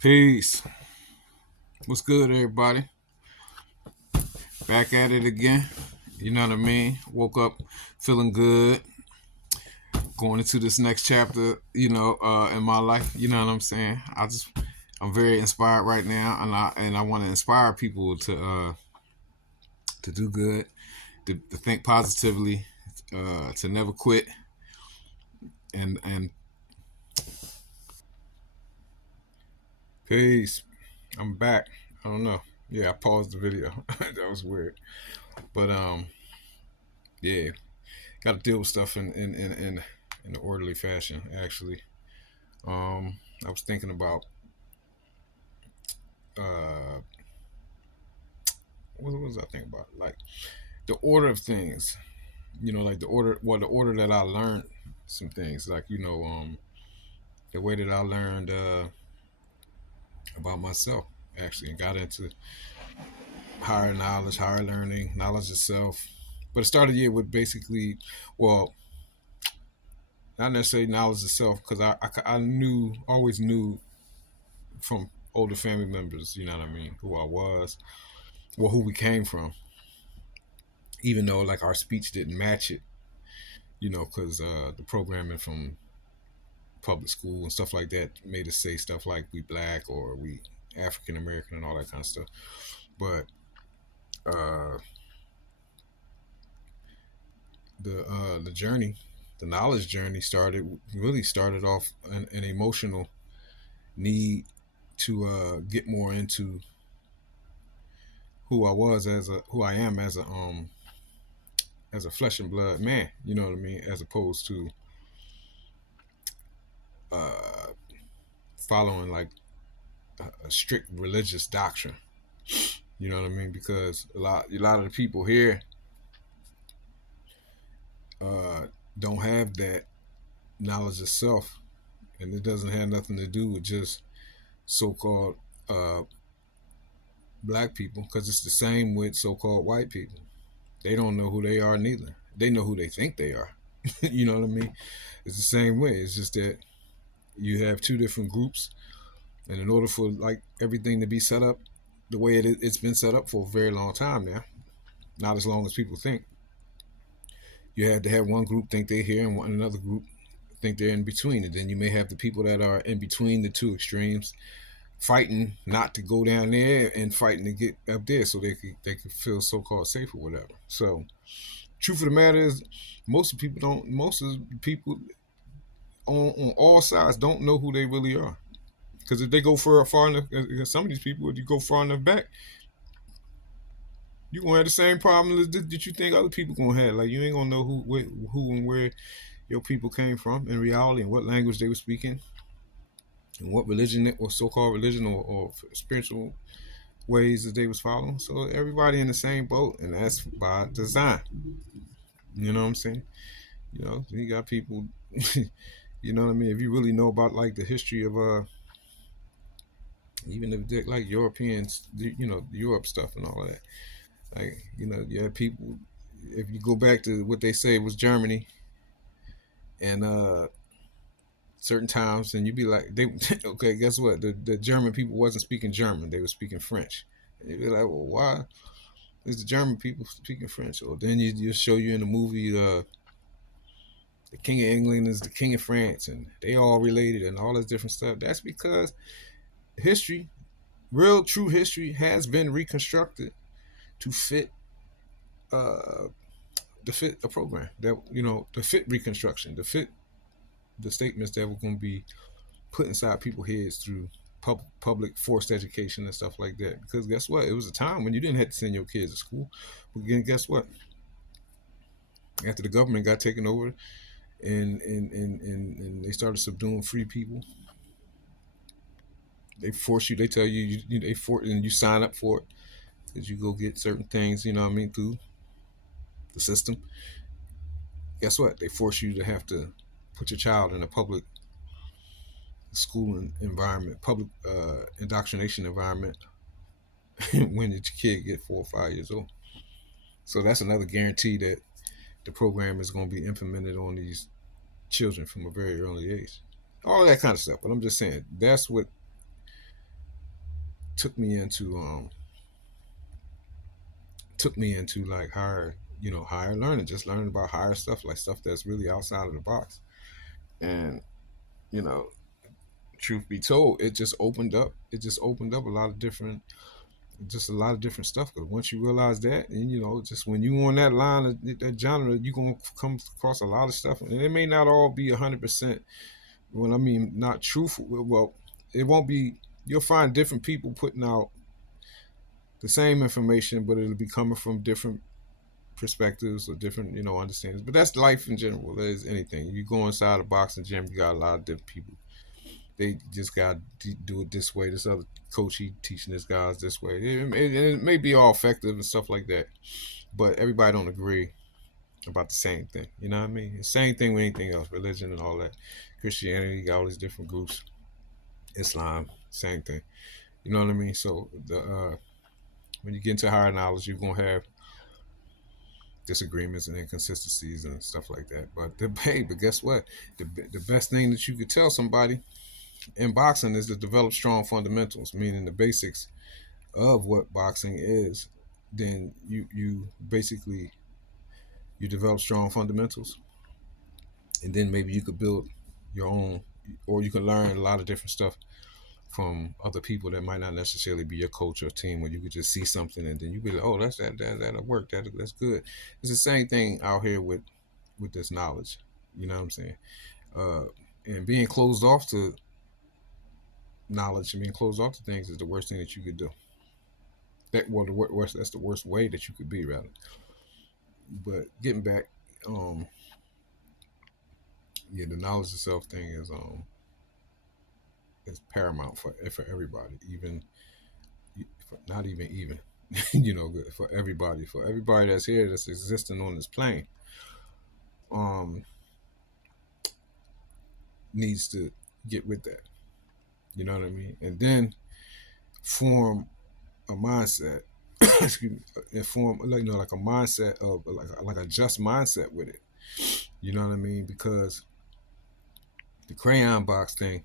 Peace. What's good, everybody? Back at it again. You know what I mean? Woke up feeling good. Going into this next chapter, in my life. You know what I'm saying? I'm very inspired right now, and I want to inspire people to do good, to think positively, to never quit, and peace. I'm back. I don't know. Yeah, I paused the video. That was weird, but yeah, got to deal with stuff in an orderly fashion. Actually, I was thinking about uh, what was I thinking about? Like the order of things. Like the order that I learned some things. Like the way that I learned about myself actually, and got into higher knowledge, higher learning, knowledge of self. But it started with basically, well, not necessarily knowledge of self, because I knew, always knew from older family members, you know what I mean, who I was, well, who we came from, even though like our speech didn't match it, because the programming from public school and stuff like that made us say stuff like we black or we African American and all that kind of stuff. But uh, the journey, the knowledge journey started off an emotional need to get more into who I am as a flesh and blood man. You know what I mean? As opposed to uh, following like a strict religious doctrine. You know what I mean? Because a lot of the people here uh, don't have that knowledge of self, and it doesn't have nothing to do with just so-called uh, black people. Because it's the same with so-called white people. They don't know who they are neither. They know who they think they are. You know what I mean? It's the same way. It's just that you have two different groups, and in order for like everything to be set up the way it's been set up for a very long time now, not as long as people think. You had to have one group think they're here and another group think they're in between. And then you may have the people that are in between the two extremes fighting not to go down there and fighting to get up there so they could feel so called safe or whatever. So truth of the matter is most of the people on all sides don't know who they really are. Because if they go far enough, some of these people, if you go far enough back, you gonna have the same problem that you think other people gonna have. Like you ain't gonna know who and where your people came from in reality, and what language they were speaking, and what religion or so-called religion or spiritual ways that they was following. So everybody in the same boat, and that's by design. You know what I'm saying? You got people. You know what I mean? If you really know about like the history of even if they're like Europeans, Europe stuff and all that. Like you have people. If you go back to what they say was Germany, and certain times, and you'd be like, they okay, guess what? The German people wasn't speaking German; they were speaking French. And you'd be like, well, why is the German people speaking French? Or then you show you in the movie the King of England is the King of France, and they all related and all this different stuff. That's because history, real true history, has been reconstructed to fit uh to fit a program that to fit reconstruction, to fit the statements that were going to be put inside people's heads through public forced education and stuff like that. Because guess what? It was a time when you didn't have to send your kids to school. But again, guess what? After the government got taken over and they started subduing free people, they force you. They tell they force and you sign up for it because you go get certain things. You know what I mean, through the system. Guess what? They force you to have to put your child in a public school environment, public indoctrination environment when your kid get 4 or 5 years old. So that's another guarantee that the program is going to be implemented on these children from a very early age. All of that kind of stuff. But I'm just saying that's what took me into like higher, higher learning, just learning about higher stuff, like stuff that's really outside of the box. And you know, truth be told, it just opened up a lot of different, just a lot of different stuff. Because once you realize that, and just when you on that line of that genre, you gonna come across a lot of stuff, and it may not all be 100%. When I mean not truthful, well, it won't be. You'll find different people putting out the same information, but it'll be coming from different perspectives or different, understandings. But that's life in general. That is anything. You go inside a boxing gym, you got a lot of different people. They just got to do it this way. This other coach, he teaching his guys this way. It may be all effective and stuff like that, but everybody don't agree about the same thing. You know what I mean? The same thing with anything else, religion and all that. Christianity got all these different groups. Islam, same thing. You know what I mean? So when you get into higher knowledge, you're gonna have disagreements and inconsistencies and stuff like that. But guess what? The best thing that you could tell somebody in boxing is to develop strong fundamentals, meaning the basics of what boxing is. Then you basically you develop strong fundamentals, and then maybe you could build your own, or you can learn a lot of different stuff from other people that might not necessarily be your coach or team, where you could just see something and then you be like, oh, that'll work, that's good. It's the same thing out here with this knowledge. You know what I'm saying? uh and being closed off to knowledge and being closed off to things is the worst thing that you could do. The worst, that's the worst way that you could be, rather. But getting back, um yeah, the knowledge itself thing is paramount for everybody, even not even for everybody that's here, that's existing on this plane, um needs to get with that. You know what I mean? And then form a mindset. Excuse me, and form, like a mindset of like a just mindset with it. You know what I mean? Because the crayon box thing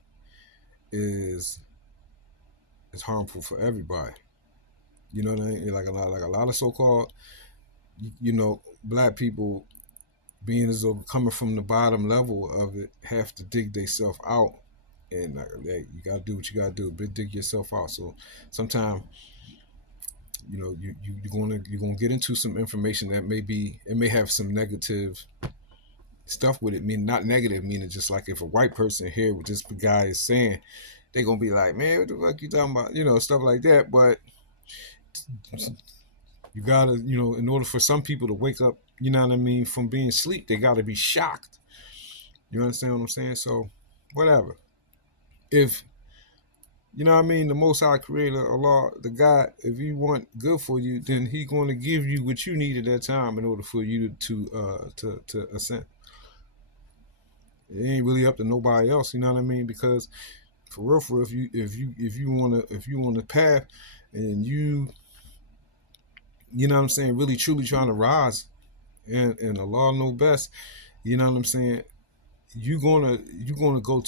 is is harmful for everybody. You know what I mean? Like a lot of so-called, black people, being as though coming from the bottom level of it, have to dig themselves out. And like, hey, you gotta do what you gotta do, but dig yourself out. So sometimes, you're gonna get into some information that may have some negative stuff with it. Meaning not negative, meaning just like if a white person here with this guy is saying, they gonna be like, man, what the fuck you talking about? Stuff like that. But you gotta, in order for some people to wake up, you know what I mean, from being asleep, they gotta be shocked. You understand what I'm saying? So, whatever. If you know what I mean, the Most High Creator, Allah, the God, if He want good for you, then He going to give you what you need at that time in order for you to ascend. It ain't really up to nobody else. You know what I mean? Because for real, if you want to path, and you know what I'm saying, really truly trying to rise, and Allah know best. You know what I'm saying? You're gonna go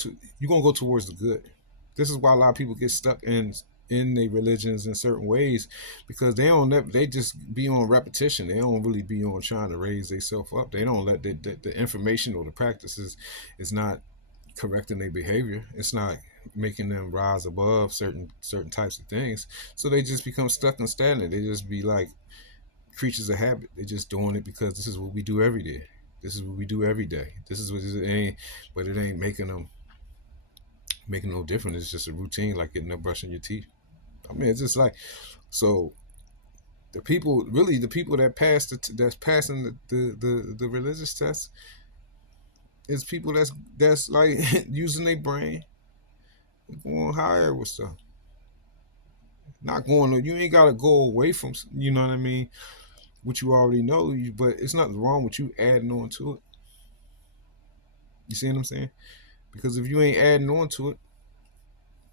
towards the good. This is why a lot of people get stuck in their religions in certain ways, because they just be on repetition. They don't really be on trying to raise themselves up. They don't let the information or the practices is not correcting their behavior. It's not making them rise above certain types of things. So they just become stuck and stagnant. They just be like creatures of habit. They just doing it because this is what we do every day. This is what we do every day. This is what it ain't, but it ain't making no difference. It's just a routine, like getting up, brushing your teeth. I mean, it's just like, so the people that that's passing the religious test is people that's like using their brain, going higher with stuff. Not going. You ain't gotta go away from. You know what I mean? What you already know, but it's nothing wrong with you adding on to it. You see what I'm saying? Because if you ain't adding on to it,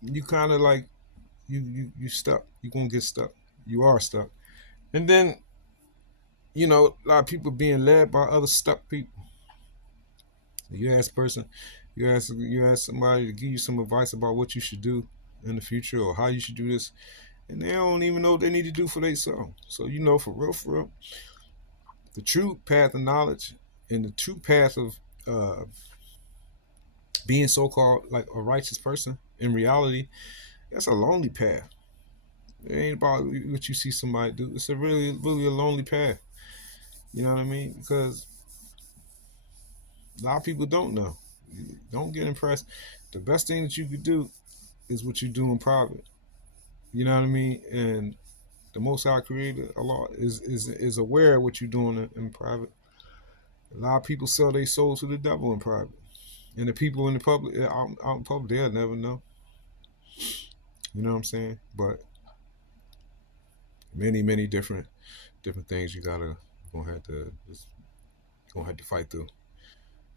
you kind of like you stuck. You gonna get stuck. You are stuck. And then a lot of people being led by other stuck people. You ask a person, you ask somebody to give you some advice about what you should do in the future or how you should do this, and they don't even know what they need to do for themselves. So for real, the true path of knowledge and the true path of uh, being so-called like a righteous person in reality, that's a lonely path. It ain't about what you see somebody do. It's a really a lonely path. You know what I mean? Because a lot of people don't know. Don't get impressed. The best thing that you could do is what you do in private. You know what I mean? And the Most High Creator, Allah, is aware of what you're doing in private. A lot of people sell their soul to the devil in private, and the people in the public, out in public, they'll never know. You know what I'm saying? But many different things gonna have to just gonna have to fight through.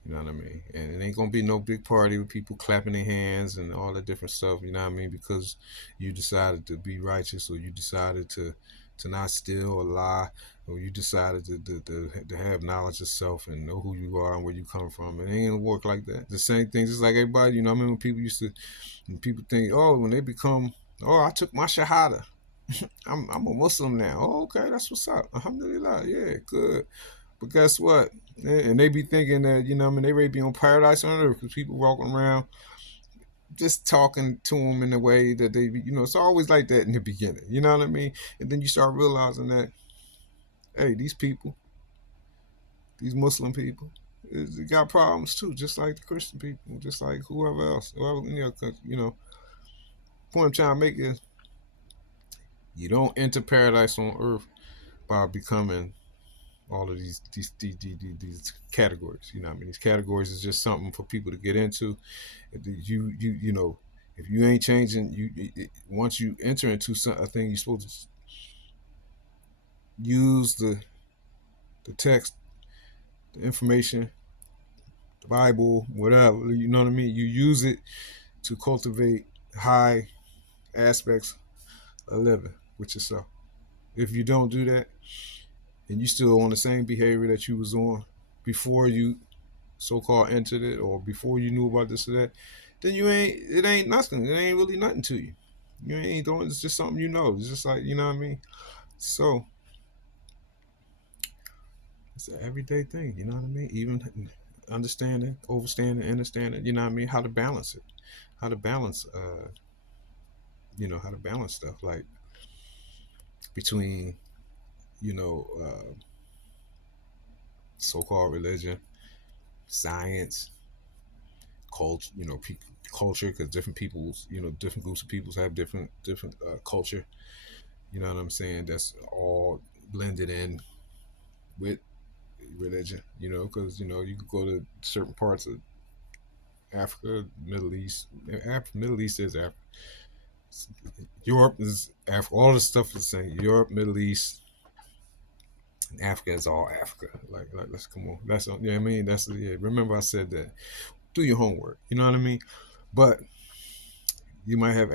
You know what I mean? And it ain't gonna be no big party with people clapping their hands and all that different stuff. You know what I mean? Because you decided to be righteous, or you decided to not steal or lie, or you decided to have knowledge of self and know who you are and where you come from. It ain't gonna work like that. The same thing, just like everybody. You know, I mean, when people think, oh, when they become, oh, I took my shahada. I'm a Muslim now. Oh, okay, that's what's up. Alhamdulillah. Yeah, good. But guess what? And they be thinking that, you know, I mean, they ready to be on paradise on earth because people walking around just talking to them in a way that they, it's always like that in the beginning. You know what I mean? And then you start realizing that, hey, these people, these Muslim people, they got problems too, just like the Christian people, just like whoever else. Whoever, point I'm trying to make is you don't enter paradise on earth by becoming all of these categories. You know what I mean? These categories is just something for people to get into. If you ain't changing, once you enter into a thing, you're supposed to use the text, the information, the Bible, whatever. You know what I mean? You use it to cultivate high aspects of living with yourself. If you don't do that, and you still on the same behavior that you was on before you so-called entered it, or before you knew about this or that, then it ain't nothing. It ain't really nothing to you. You ain't doing. It's just something you know. It's just like, you know what I mean. So it's an everyday thing. You know what I mean. Even understanding, overstanding, understanding. You know what I mean. How to balance it. How to balance. How to balance stuff like between you know so-called religion, science, culture. Culture, because different peoples, different groups of peoples have different culture. You know what I'm saying? That's all blended in with religion. Because you could go to certain parts of Africa, Middle East. Middle East is Africa. Europe is Africa. All the stuff is the same. Europe, Middle East, and Africa is all Africa. Like let's come on. That's I mean. That's Remember I said that. Do your homework. You know what I mean? But you might have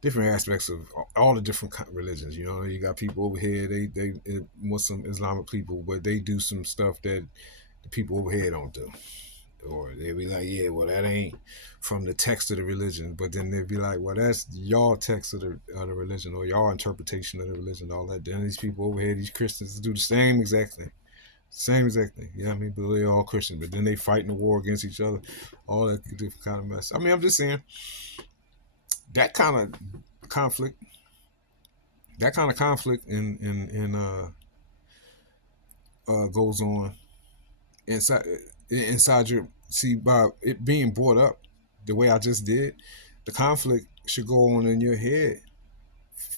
different aspects of all the different religions. You got people over here, they Muslim Islamic people, but they do some stuff that the people over here don't do. Or they be like, yeah, well, that ain't from the text of the religion. But then they'd be like, well, that's y'all text of the religion, or y'all interpretation of the religion, all that. Then these people over here, these Christians, do the same exact thing. Same exact thing. You know what I mean? But they're all Christian. But then they fight in a war against each other. All that different kind of mess. I mean, I'm just saying, that kind of conflict, goes on inside your, see, by it being brought up the way I just did. The conflict should go on in your head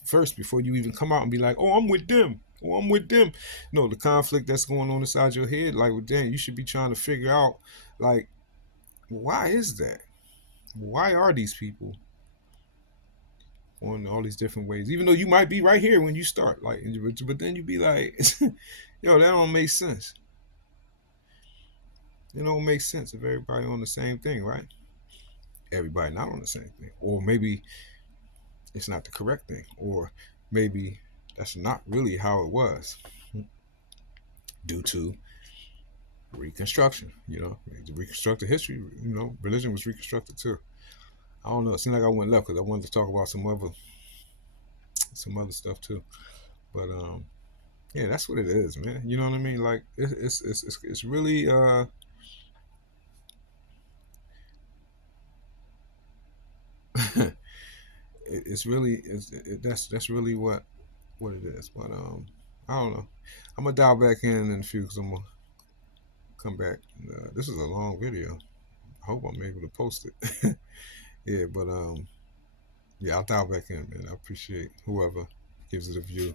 first before you even come out and be like, oh, I'm with them. Oh, I'm with them. No, the conflict that's going on inside your head, like with them, you should be trying to figure out, like, why is that? Why are these people on all these different ways? Even though you might be right here when you start, like, but then you be like, yo, that don't make sense. It don't make sense if everybody on the same thing, right? Everybody not on the same thing, or maybe it's not the correct thing, or maybe that's not really how it was due to Reconstruction. The reconstructed history. Religion was reconstructed too. I don't know. It seemed like I went left because I wanted to talk about some other stuff too. But yeah, that's what it is, man. You know what I mean? Like it's really it's really that's really what it is. But I don't know. I'm gonna dial back in a few because I'm gonna come back. This is a long video. I hope I'm able to post it. Yeah, but yeah, I'll dial back in, man. I appreciate whoever gives it a view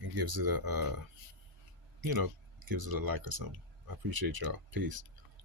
and gives it a you know gives it a like or something. I appreciate y'all. Peace.